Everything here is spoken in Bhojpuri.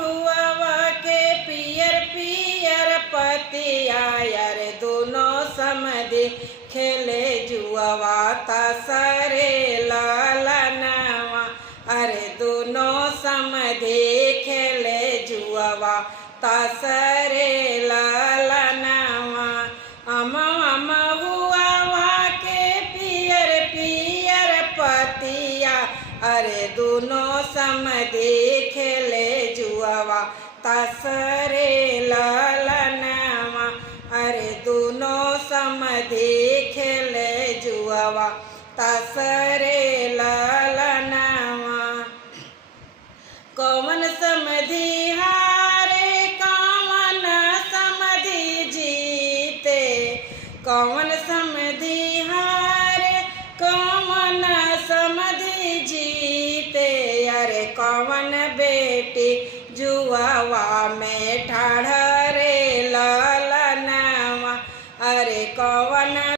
हुआ के पियर पियर पतिया यार दोनों समधि खेले जुआवा तसरे ललनवा। अरे दोनों समधि खेले जुआवा तसरे ललनवा। हुआ के पियर पियर पतिया अरे दोनों समधि खेले जुआवा तसरे ललनवा। अरे दोनों समधि खेले जुआवा तसरे ललनवा। कौन समधि हारे कौन समधि जीते, कौन समधि हारे कौन समधि जीते। अरे कौन बेटी जुआवा में ठाढ़ रे ललनवा। अरे कौन